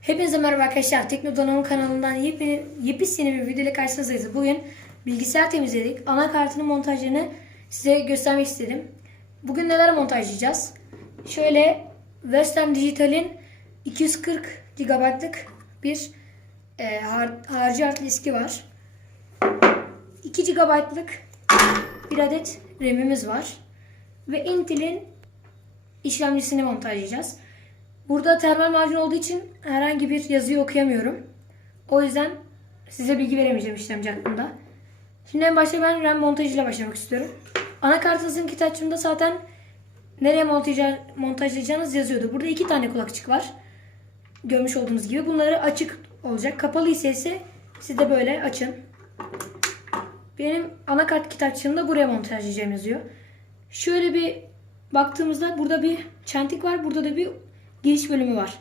Hepinize merhaba arkadaşlar. Teknodonanım kanalından yepyeni, yepyeni bir video ile karşınızdayız. Bugün bilgisayar temizledik. Anakartının montajını size göstermek istedim. Bugün neler montajlayacağız? Şöyle Western Digital'in 240 GB'lık bir e, har harcı hard diski var. 2 GB'lık bir adet RAM'imiz var. Ve Intel'in işlemcisini montajlayacağız. Burada termal macun olduğu için herhangi bir yazıyı okuyamıyorum. O yüzden size bilgi veremeyeceğim işlemci hakkında. Şimdi en başta ben RAM montajıyla başlamak istiyorum. Anakartınızın kitapçığında zaten nereye montajla- montajlayacağınız yazıyordu. Burada iki tane kulakçık var. Görmüş olduğunuz gibi. Bunları açık olacak. Kapalı ise ise siz de böyle açın. Benim anakart kitapçığımda buraya montajlayacağım yazıyor. Şöyle bir baktığımızda burada bir çentik var. Burada da bir giriş bölümü var.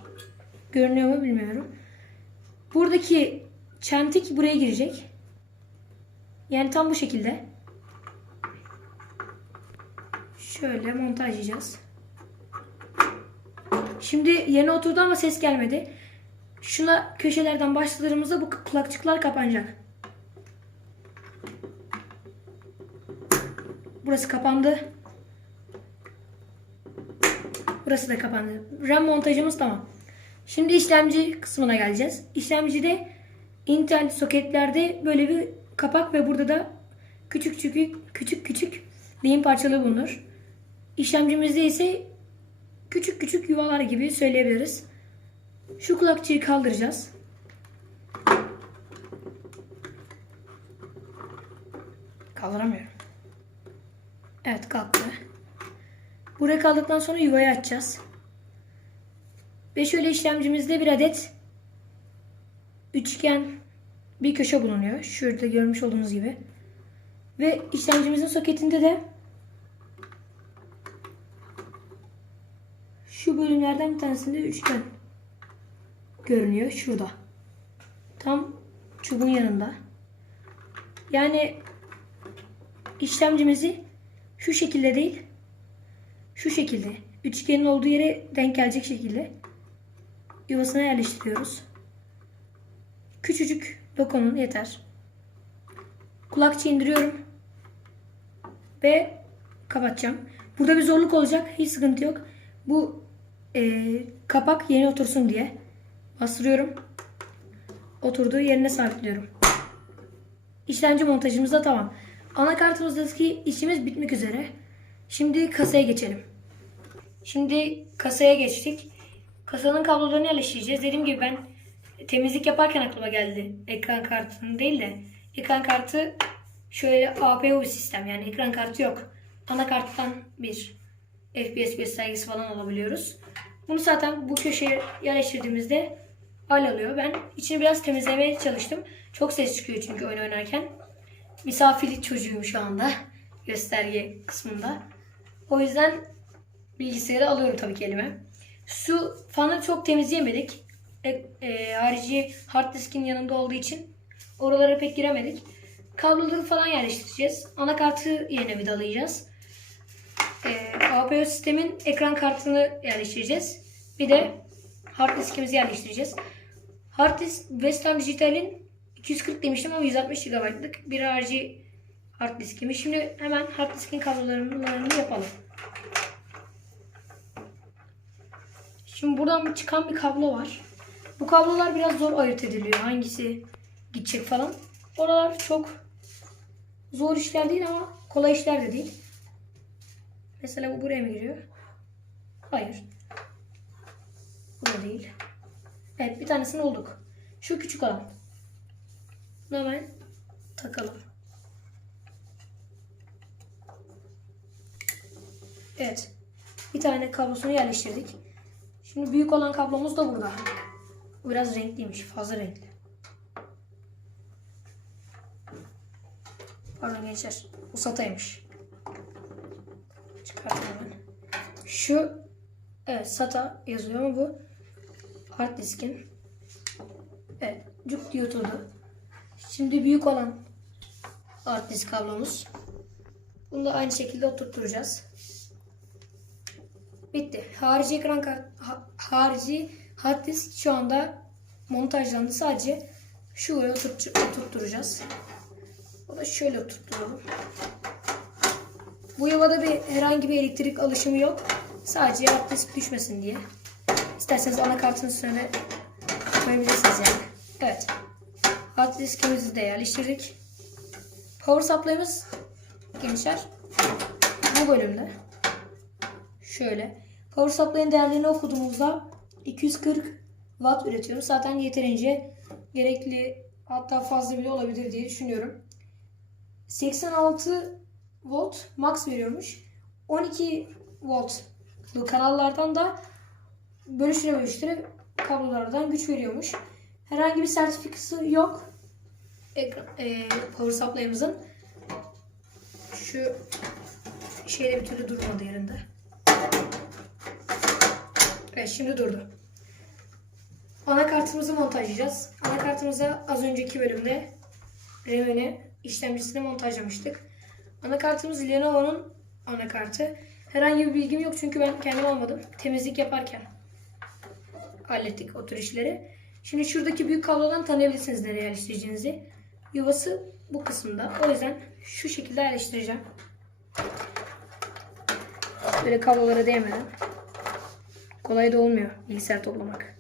Görünüyor mu bilmiyorum. Buradaki çentik buraya girecek. Yani tam bu şekilde. Şöyle montajlayacağız. Şimdi yerine oturdu ama ses gelmedi. Şuna köşelerden başladığımızda bu kulakçıklar kapanacak. Burası kapandı. Burası da kapandı. RAM montajımız tamam. Şimdi işlemci kısmına geleceğiz. İşlemcide Intel soketlerde böyle bir kapak ve burada da küçük küçük küçük küçük lehim parçaları bulunur. İşlemcimizde ise küçük küçük yuvalar gibi söyleyebiliriz. Şu kulakçığı kaldıracağız. Kaldıramıyorum. Evet kalktı. Buraya kaldıktan sonra yuvayı açacağız. Ve şöyle işlemcimizde bir adet üçgen bir köşe bulunuyor. Şurada görmüş olduğunuz gibi. Ve işlemcimizin soketinde de şu bölümlerden bir tanesinde üçgen görünüyor. Şurada. Tam çubuğun yanında. Yani işlemcimizi şu şekilde değil şu şekilde üçgenin olduğu yere denk gelecek şekilde yuvasına yerleştiriyoruz. Küçücük dokunun yeter. Kulakçı indiriyorum. Ve kapatacağım. Burada bir zorluk olacak. Hiç sıkıntı yok. Bu e, kapak yeni otursun diye. Bastırıyorum. Oturduğu yerine sabitliyorum. İşlemci montajımız da tamam. Anakartımızdaki işimiz bitmek üzere. Şimdi kasaya geçelim. Şimdi kasaya geçtik. Kasanın kablolarını yerleştireceğiz. Dediğim gibi ben temizlik yaparken aklıma geldi. Ekran kartının değil de ekran kartı şöyle APU sistem yani ekran kartı yok. Anakarttan bir FPS göstergesi falan alabiliyoruz. Bunu zaten bu köşeye yerleştirdiğimizde hal alıyor. Ben içini biraz temizlemeye çalıştım. Çok ses çıkıyor çünkü oyun oynarken. Misafirlik çocuğuyum şu anda gösterge kısmında. O yüzden bilgisayarı alıyorum tabii ki elime. Su fanı çok temizleyemedik. E, e, harici hard diskin yanında olduğu için oralara pek giremedik. Kabloları falan yerleştireceğiz. Anakartı yerine vidalayacağız. E, APU sistemin ekran kartını yerleştireceğiz. Bir de hard diskimizi yerleştireceğiz. Hard disk Western Digital'in 240 demiştim ama 160 GB'lık bir harici hard diskimiz. Şimdi hemen hard diskin kablolarını yapalım. Şimdi buradan çıkan bir kablo var. Bu kablolar biraz zor ayırt ediliyor. Hangisi gidecek falan. Oralar çok zor işler değil ama kolay işler de değil. Mesela bu buraya mı giriyor? Hayır. Burada değil. Evet bir tanesini bulduk. Şu küçük olan. Bunu hemen takalım. Evet. Bir tane kablosunu yerleştirdik. Şimdi büyük olan kablomuz da burada. Bu biraz renkliymiş. Fazla renkli. Pardon gençler. Bu SATA'ymış. Çıkartalım hemen. Şu evet SATA yazıyor ama bu hard diskin. Evet. Cuk diye oturdu. Şimdi büyük olan hard disk kablomuz. Bunu da aynı şekilde oturtturacağız. Bitti. Harici ekran kart, ha- harici hard disk şu anda montajlandı. Sadece şuraya oturt oturtturacağız. O da şöyle oturtturalım. Bu yuvada bir herhangi bir elektrik alışımı yok. Sadece hard disk düşmesin diye. İsterseniz anakartın üstüne de koyabilirsiniz yani. Evet. Hard diskimizi de yerleştirdik. Power supply'ımız gençler bu bölümde. Şöyle. Power supply'ın değerlerini okuduğumuzda 240 watt üretiyoruz. Zaten yeterince gerekli hatta fazla bile olabilir diye düşünüyorum. 86 volt max veriyormuş. 12 voltlu kanallardan da bölüştüre bölüştüre kablolardan güç veriyormuş. Herhangi bir sertifikası yok. Ekran, e, power supply'ımızın. Şu şeyde bir türlü durmadı yerinde. Evet şimdi durdu. Anakartımızı montajlayacağız. Anakartımıza az önceki bölümde RAM'ini, işlemcisini montajlamıştık. Anakartımız Lenovo'nun anakartı. Herhangi bir bilgim yok çünkü ben kendim almadım. Temizlik yaparken hallettik o işleri. Şimdi şuradaki büyük kablodan tanıyabilirsiniz nereye yerleştireceğinizi. Yuvası bu kısımda. O yüzden şu şekilde yerleştireceğim. Böyle kablolara değmeden. Kolay da olmuyor bilgisayar toplamak.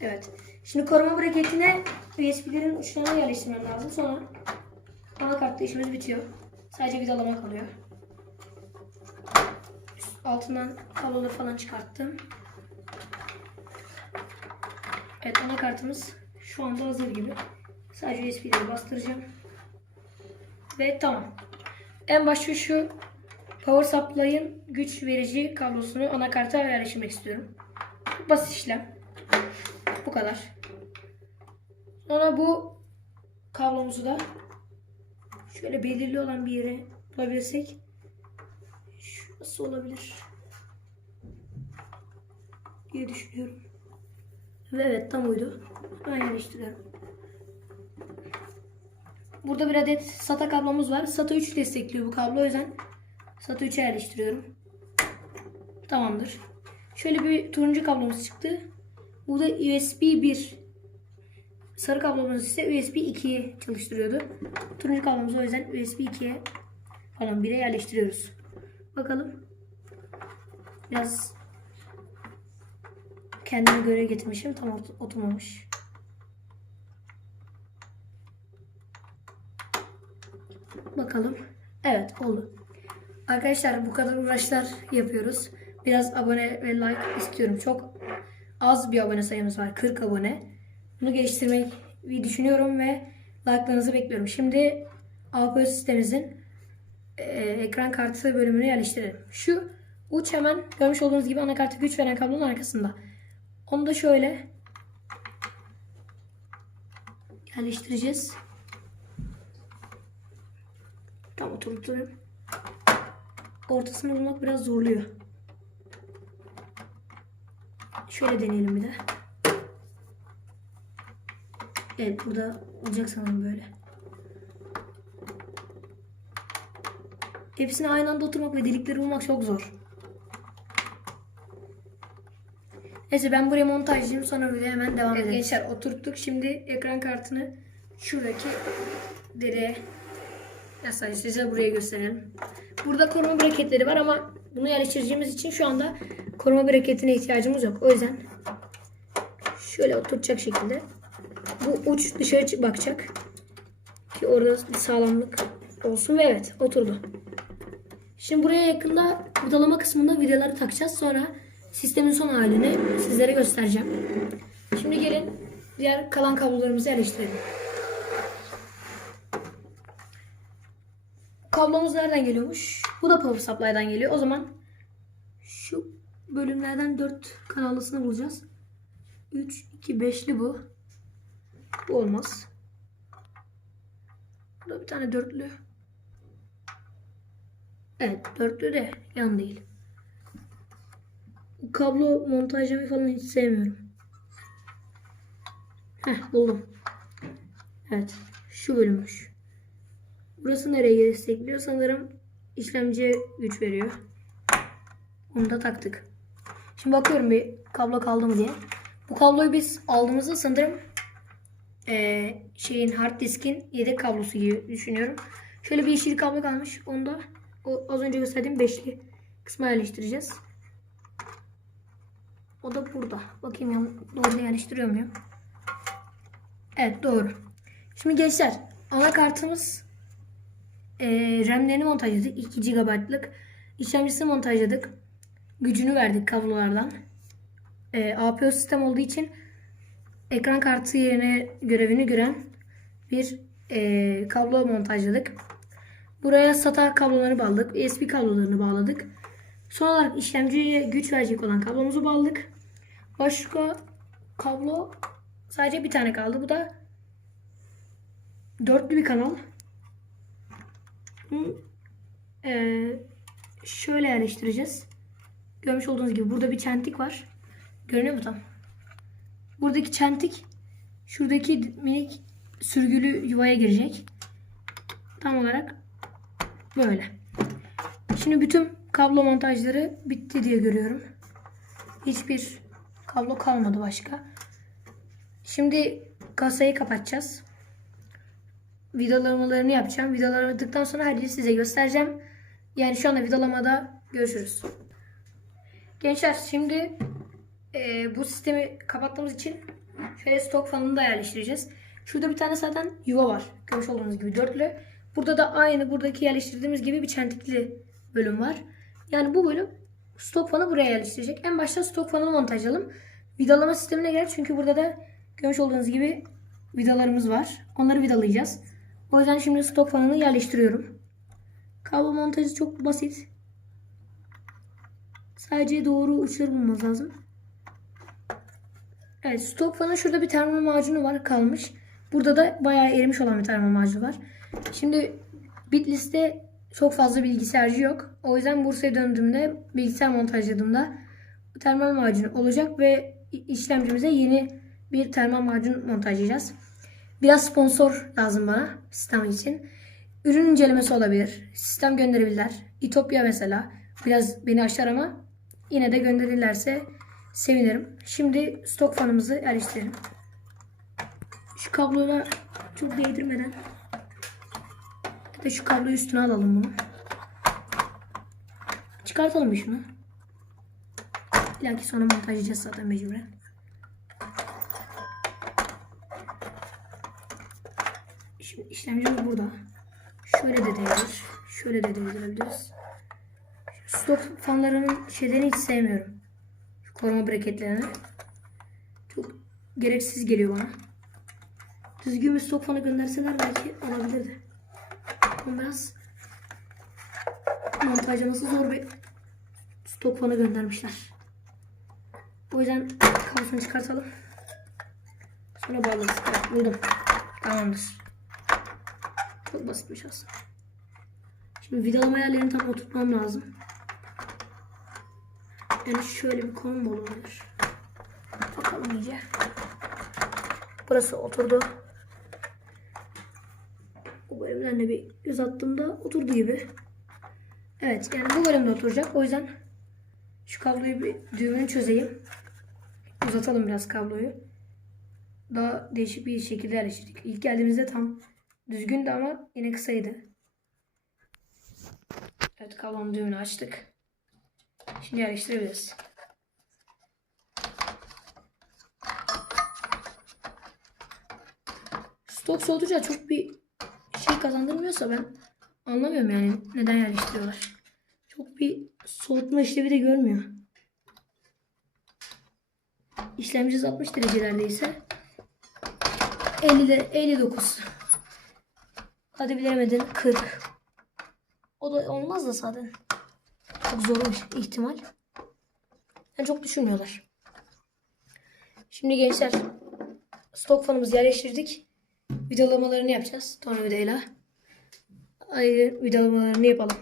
Evet. Şimdi koruma braketine USB'lerin uçlarına yerleştirmem lazım. Sonra anakartta işimiz bitiyor. Sadece vidalama kalıyor. Altından kabloları falan çıkarttım. Evet anakartımız şu anda hazır gibi. Sadece USB'leri bastıracağım. Ve tamam. En başta şu Power Supply'ın güç verici kablosunu anakarta yerleştirmek istiyorum. Basit işlem. Bu kadar. Sonra bu kablomuzu da şöyle belirli olan bir yere bulabilirsek şurası olabilir diye düşünüyorum. Ve evet tam uydu. Ben yerleştiriyorum. Burada bir adet SATA kablomuz var. SATA 3 destekliyor bu kablo. O yüzden SATA 3'e yerleştiriyorum. Tamamdır. Şöyle bir turuncu kablomuz çıktı. Bu da USB 1. Sarı kablomuz ise USB 2'ye çalıştırıyordu. Turuncu kablomuzu o yüzden USB 2'ye falan 1'e yerleştiriyoruz. Bakalım. Biraz kendime göre getirmişim. Tam ot- oturmamış. Bakalım. Evet oldu. Arkadaşlar bu kadar uğraşlar yapıyoruz. Biraz abone ve like istiyorum. Çok az bir abone sayımız var. 40 abone. Bunu geliştirmeyi düşünüyorum ve like'larınızı bekliyorum. Şimdi APO sistemimizin e, ekran kartı bölümünü yerleştirelim. Şu uç hemen görmüş olduğunuz gibi anakartı güç veren kablonun arkasında. Onu da şöyle yerleştireceğiz. Tam oturtuyorum. Ortasını bulmak biraz zorluyor. Şöyle deneyelim bir de. Evet burada olacak sanırım böyle. Hepsine aynı anda oturmak ve delikleri bulmak çok zor. Neyse ben buraya montajlayayım sonra videoya hemen devam edelim. Gençler oturttuk. Şimdi ekran kartını şuradaki deliğe sadece size buraya gösterelim. Burada koruma braketleri var ama bunu yerleştireceğimiz için şu anda koruma braketine ihtiyacımız yok. O yüzden şöyle oturacak şekilde bu uç dışarı çık- bakacak ki orada sağlamlık olsun ve evet oturdu. Şimdi buraya yakında budalama kısmında vidaları takacağız. Sonra sistemin son halini sizlere göstereceğim. Şimdi gelin diğer kalan kablolarımızı yerleştirelim. Kablomuz nereden geliyormuş? Bu da power supply'dan geliyor. O zaman şu bölümlerden 4 kanallısını bulacağız. 3, 2, 5'li bu. Bu olmaz. Burada bir tane dörtlü. Evet dörtlü de yan değil. Bu kablo montajlamayı falan hiç sevmiyorum. Heh buldum. Evet şu bölümmüş. Burası nereye destekliyor? Sanırım işlemciye güç veriyor. Onu da taktık. Şimdi bakıyorum bir kablo kaldı mı diye. Bu kabloyu biz aldığımızda sanırım eee, şeyin hard diskin yedek kablosu gibi düşünüyorum. Şöyle bir yeşil kablo kalmış. Onu da o az önce gösterdiğim beşli kısma yerleştireceğiz. O da burada. Bakayım yan, doğru yerleştiriyor muyum? Evet doğru. Şimdi gençler anakartımız eee RAM'lerini montajladık. 2 GB'lık. İşlemcisini montajladık. Gücünü verdik kablolardan. Eee APO sistem olduğu için ekran kartı yerine görevini gören bir eee, kablo montajladık. Buraya SATA kabloları bağladık. USB kablolarını bağladık. Son olarak işlemciye güç verecek olan kablomuzu bağladık. Başka kablo sadece bir tane kaldı. Bu da dörtlü bir kanal. Bunu, eee, şöyle yerleştireceğiz. Görmüş olduğunuz gibi burada bir çentik var. Görünüyor mu tam? Buradaki çentik şuradaki minik sürgülü yuvaya girecek. Tam olarak böyle. Şimdi bütün kablo montajları bitti diye görüyorum. Hiçbir kablo kalmadı başka. Şimdi kasayı kapatacağız. Vidalamalarını yapacağım. Vidalamadıktan sonra her yeri size göstereceğim. Yani şu anda vidalamada görüşürüz. Gençler şimdi e, bu sistemi kapattığımız için şöyle stok fanını da yerleştireceğiz. Şurada bir tane zaten yuva var. Görmüş olduğunuz gibi dörtlü. Burada da aynı buradaki yerleştirdiğimiz gibi bir çentikli bölüm var. Yani bu bölüm stok fanı buraya yerleştirecek. En başta stok fanını montajlayalım. Vidalama sistemine gel çünkü burada da görmüş olduğunuz gibi vidalarımız var. Onları vidalayacağız. O yüzden şimdi stok fanını yerleştiriyorum. Kablo montajı çok basit. Sadece doğru uçları bulmamız lazım. Evet stok fanın şurada bir termal macunu var kalmış. Burada da bayağı erimiş olan bir termal macunu var. Şimdi Bitlis'te çok fazla bilgisayarcı yok. O yüzden Bursa'ya döndüğümde bilgisayar montajladığımda termal macunu olacak ve işlemcimize yeni bir termal macun montajlayacağız. Biraz sponsor lazım bana sistem için. Ürün incelemesi olabilir. Sistem gönderebilirler. İtopya mesela. Biraz beni aşar ama yine de gönderirlerse sevinirim. Şimdi stok fanımızı yerleştirelim. Şu kabloyla çok değdirmeden bir de şu kabloyu üstüne alalım bunu. Çıkartalım şunu. İleriki sonra montajlayacağız zaten mecburen. Şimdi işlemcimiz burada. Şöyle de değdir. Şöyle de değdirebiliriz. Şu Stok fanlarının şeylerini hiç sevmiyorum. Şu koruma braketlerini. Çok gereksiz geliyor bana. Düzgün bir stok fanı gönderseler belki alabilirdi. Ama biraz montajlaması zor bir stok fanı göndermişler. O yüzden kablosunu çıkartalım. Sonra bağlarız. Evet, buldum. Tamamdır. Çok basitmiş aslında. Şimdi vidalama yerlerini tam oturtmam lazım. Yani şöyle bir kombo olabilir. Bakalım iyice. Burası oturdu. Bu bölümden de bir göz attığımda oturdu gibi. Evet yani bu bölümde oturacak. O yüzden şu kabloyu bir düğümünü çözeyim. Uzatalım biraz kabloyu. Daha değişik bir şekilde yerleştirdik. İlk geldiğimizde tam düzgündü ama yine kısaydı. Evet kablonun düğümünü açtık. Şimdi yerleştirebiliriz. Stok soğutucu çok bir şey kazandırmıyorsa ben anlamıyorum yani neden yerleştiriyorlar. Çok bir soğutma işlevi de görmüyor. İşlemci 60 derecelerdeyse 50'de 59. Hadi bilemedin 40. O da olmaz da zaten. Çok zor bir ihtimal. Yani çok düşünmüyorlar. Şimdi gençler stok fanımızı yerleştirdik. Vidalamalarını yapacağız. Tornavidayla. Ayrı vidalamalarını yapalım.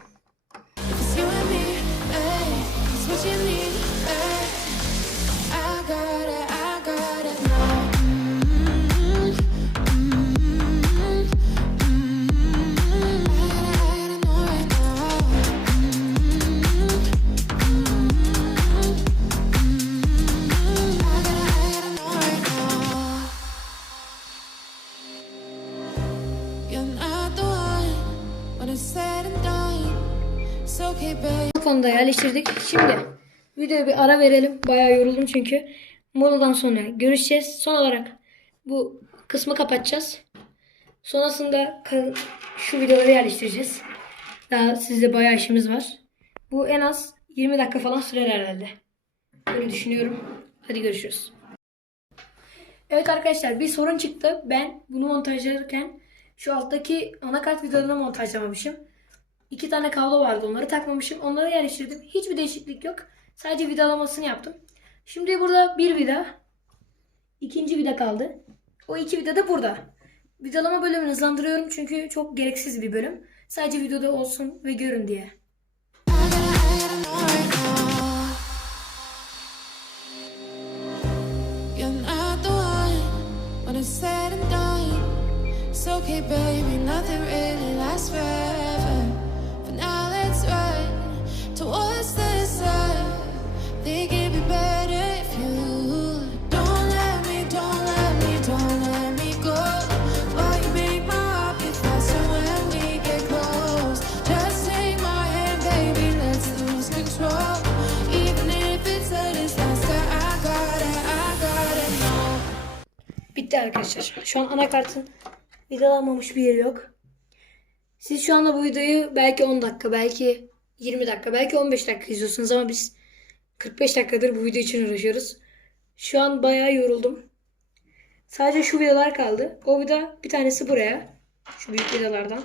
Sonunda yerleştirdik. Şimdi videoya bir ara verelim. Bayağı yoruldum çünkü. Moladan sonra görüşeceğiz. Son olarak bu kısmı kapatacağız. Sonrasında şu videoları yerleştireceğiz. Daha sizde bayağı işimiz var. Bu en az 20 dakika falan sürer herhalde. Öyle düşünüyorum. Hadi görüşürüz. Evet arkadaşlar bir sorun çıktı. Ben bunu montajlarken şu alttaki anakart vidalarını montajlamamışım. İki tane kablo vardı onları takmamışım. Onları yerleştirdim. Hiçbir değişiklik yok. Sadece vidalamasını yaptım. Şimdi burada bir vida. ikinci vida kaldı. O iki vida da burada. Vidalama bölümünü hızlandırıyorum çünkü çok gereksiz bir bölüm. Sadece videoda olsun ve görün diye. It's okay, baby, nothing really lasts forever. Bitti arkadaşlar. Şu an anakartın vidalanmamış bir yeri yok. Siz şu anda bu videoyu belki 10 dakika, belki 20 dakika, belki 15 dakika izliyorsunuz ama biz 45 dakikadır bu video için uğraşıyoruz. Şu an bayağı yoruldum. Sadece şu vidalar kaldı. O vida bir tanesi buraya. Şu büyük vidalardan.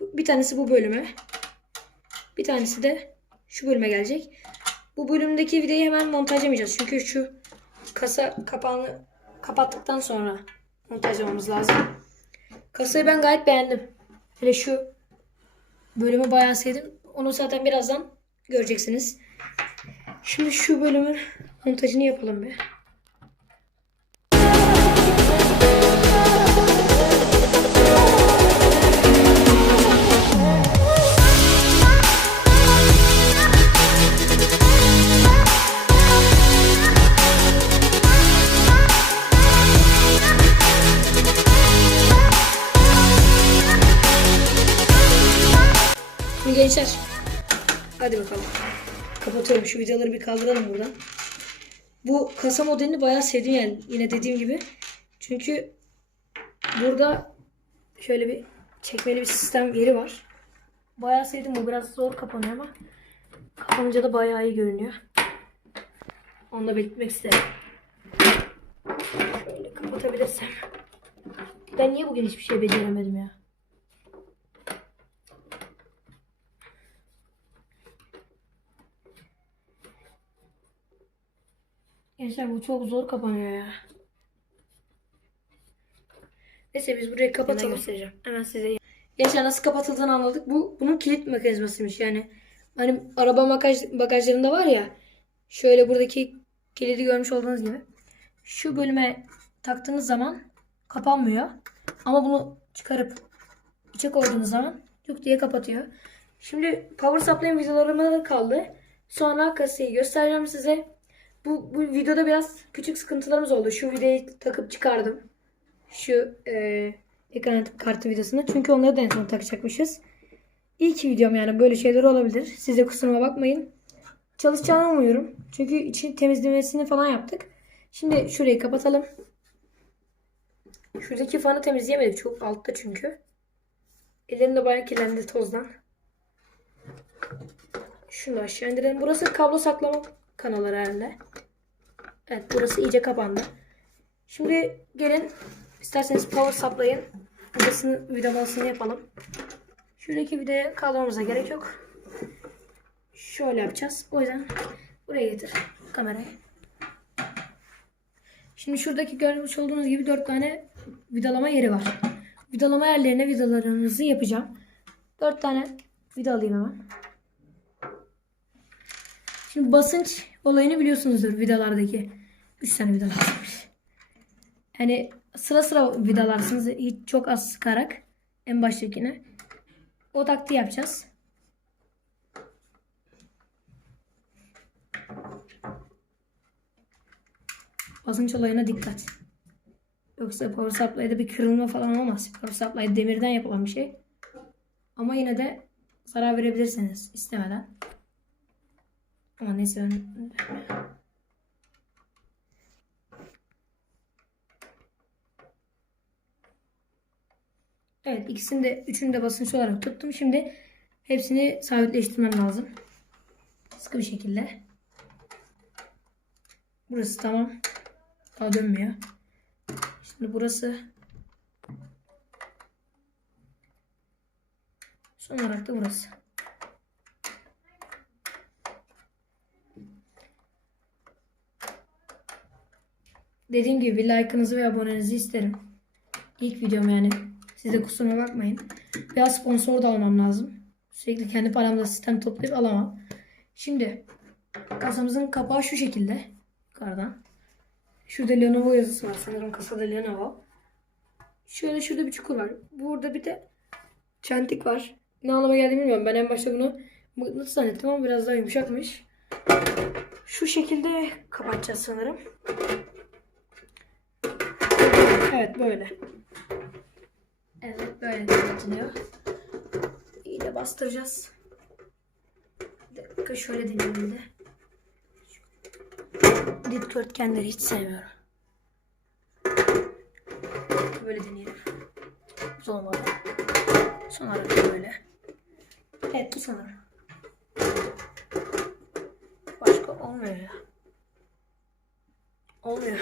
Bir tanesi bu bölüme. Bir tanesi de şu bölüme gelecek. Bu bölümdeki vidayı hemen montajlamayacağız. Çünkü şu kasa kapağını kapattıktan sonra montajlamamız lazım. Kasayı ben gayet beğendim. Hele şu bölümü bayağı sevdim. Onu zaten birazdan göreceksiniz. Şimdi şu bölümün montajını yapalım bir. Bir kaldıralım buradan. Bu kasa modelini bayağı sevdim yani. Yine dediğim gibi. Çünkü burada şöyle bir çekmeli bir sistem yeri var. Bayağı sevdim. Bu biraz zor kapanıyor ama kapanınca da bayağı iyi görünüyor. Onu da belirtmek isterim. Şöyle kapatabilirsem. Ben niye bugün hiçbir şey beceremedim ya? Gençler bu çok zor kapanıyor ya. Neyse biz burayı kapatalım. göstereceğim. Hemen size. Gençler nasıl kapatıldığını anladık. Bu bunun kilit mekanizmasıymış yani. Hani araba bagaj, bagajlarında var ya. Şöyle buradaki kilidi görmüş olduğunuz gibi. Şu bölüme taktığınız zaman kapanmıyor. Ama bunu çıkarıp içe koyduğunuz zaman tık diye kapatıyor. Şimdi power supply'ın videolarıma kaldı. Sonra kasayı göstereceğim size. Bu, bu videoda biraz küçük sıkıntılarımız oldu. Şu videoyu takıp çıkardım. Şu e, ekran kartı videosunu. Çünkü onları da en son takacakmışız. İlk videom yani böyle şeyler olabilir. Siz de kusuruma bakmayın. Çalışacağını umuyorum. Çünkü için temizlemesini falan yaptık. Şimdi şurayı kapatalım. Şuradaki fanı temizleyemedik. Çok altta çünkü. Ellerim de bayağı kirlendi tozdan. Şunu aşağı indirelim. Burası kablo saklama kanalı herhalde. Evet burası iyice kapandı. Şimdi gelin isterseniz power supply'ın vidasını, vidalasını yapalım. Şuradaki vidaya kaldırmamıza gerek yok. Şöyle yapacağız. O yüzden buraya getir kamerayı. Şimdi şuradaki görmüş olduğunuz gibi 4 tane vidalama yeri var. Vidalama yerlerine vidalarımızı yapacağım. 4 tane vida alayım hemen. Şimdi basınç olayını biliyorsunuzdur vidalardaki. 3 tane vida lazımmış. Yani sıra sıra vidalarsınız. Hiç çok az sıkarak en baştakine. O taktiği yapacağız. Basınç olayına dikkat. Yoksa power supply'da bir kırılma falan olmaz. Power supply demirden yapılan bir şey. Ama yine de zarar verebilirsiniz istemeden. Ama neyse ben... Evet ikisini de üçünü de basınçlı olarak tuttum. Şimdi hepsini sabitleştirmem lazım. Sıkı bir şekilde. Burası tamam. Daha dönmüyor. Şimdi burası. Son olarak da burası. Dediğim gibi bir like'ınızı ve abonenizi isterim. İlk videom yani. Siz de kusuruma bakmayın. Biraz sponsor da almam lazım. Sürekli kendi paramla sistem toplayıp alamam. Şimdi kasamızın kapağı şu şekilde. Yukarıdan. Şurada Lenovo yazısı var. Sanırım kasada Lenovo. Şöyle şurada bir çukur var. Burada bir de çentik var. Ne anlama geldiğini bilmiyorum. Ben en başta bunu mıknatıs zannettim ama biraz daha yumuşakmış. Şu şekilde kapatacağız sanırım. Evet böyle. Evet böyle kapatılıyor. İyice bastıracağız. Bir dakika şöyle deneyelim de. Dikdörtgenleri hiç sevmiyorum. Böyle deneyelim. Bu olmadı. Son olarak böyle. Evet bu sanırım. Başka olmuyor ya. Olmuyor.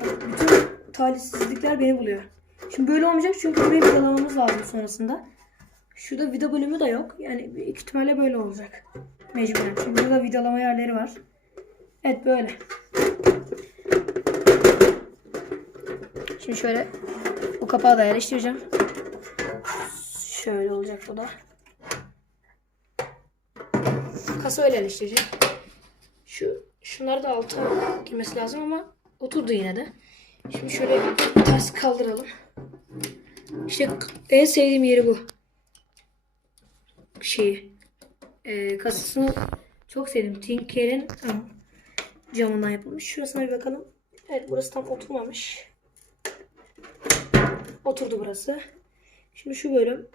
Bütün talihsizlikler beni buluyor. Şimdi böyle olmayacak çünkü burayı vidalamamız lazım sonrasında. Şurada vida bölümü de yok. Yani büyük ihtimalle böyle olacak. Mecburen. Çünkü burada vidalama yerleri var. Evet böyle. Şimdi şöyle bu kapağı da yerleştireceğim. Şöyle olacak bu da. Kasa öyle yerleştireceğim. Şu şunları da alta girmesi lazım ama oturdu yine de. Şimdi şöyle ters kaldıralım. İşte en sevdiğim yeri bu. Şeyi. Ee, kasasını çok sevdim. Tinker'in camından yapılmış. Şurasına bir bakalım. Evet burası tam oturmamış. Oturdu burası. Şimdi şu bölüm.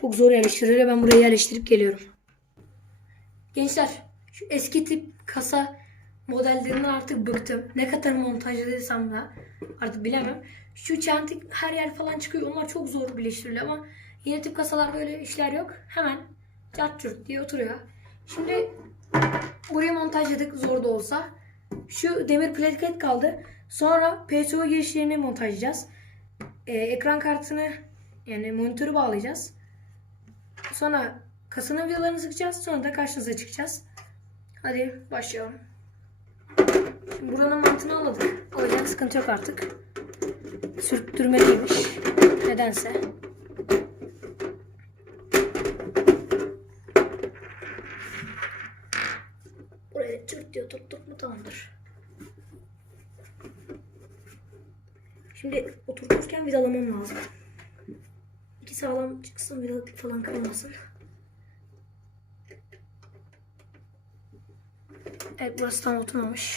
Çok zor yerleştiriyor. Ben buraya yerleştirip geliyorum. Gençler şu eski tip kasa modellerinden artık bıktım. Ne kadar montajladıysam da artık bilemem. Şu çentik her yer falan çıkıyor. Onlar çok zor birleştiriliyor ama yeni tip kasalar böyle işler yok. Hemen cart curt diye oturuyor. Şimdi burayı montajladık zor da olsa. Şu demir plaket kaldı. Sonra PSO girişlerini montajlayacağız. Ee, ekran kartını yani monitörü bağlayacağız. Sonra kasanın vidalarını sıkacağız. Sonra da karşınıza çıkacağız. Hadi başlayalım. Şimdi buranın mantığını anladık. O yüzden sıkıntı yok artık. Sürttürmeliymiş. Nedense. Buraya çırt diyor tuttuk mu tamamdır. Şimdi oturturken vidalamam lazım. İki sağlam çıksın vidalık falan kalmasın. Evet burası tam oturmamış.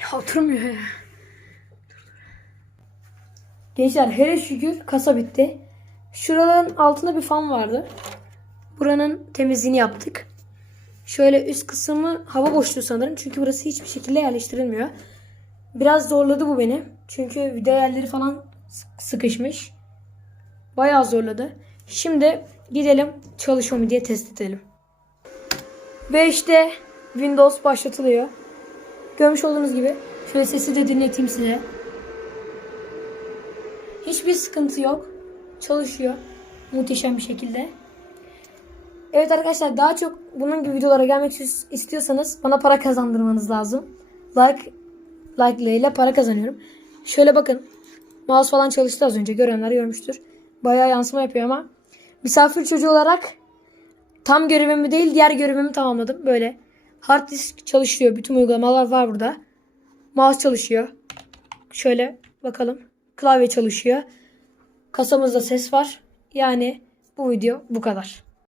Ya oturmuyor ya. Gençler hele şükür kasa bitti. Şuraların altında bir fan vardı. Buranın temizliğini yaptık. Şöyle üst kısmı hava boşluğu sanırım. Çünkü burası hiçbir şekilde yerleştirilmiyor. Biraz zorladı bu beni. Çünkü vida yerleri falan sıkışmış. Bayağı zorladı. Şimdi gidelim çalışıyor mu diye test edelim. Ve işte Windows başlatılıyor. Görmüş olduğunuz gibi. Şöyle sesi de dinleteyim size. Hiçbir sıkıntı yok. Çalışıyor. Muhteşem bir şekilde. Evet arkadaşlar daha çok bunun gibi videolara gelmek istiyorsanız bana para kazandırmanız lazım. Like like ile para kazanıyorum. Şöyle bakın. Mouse falan çalıştı az önce. Görenler görmüştür. Bayağı yansıma yapıyor ama misafir çocuğu olarak tam görevimi değil diğer görevimi tamamladım. Böyle hard disk çalışıyor. Bütün uygulamalar var burada. Mouse çalışıyor. Şöyle bakalım. Klavye çalışıyor. Kasamızda ses var. Yani bu video bu kadar.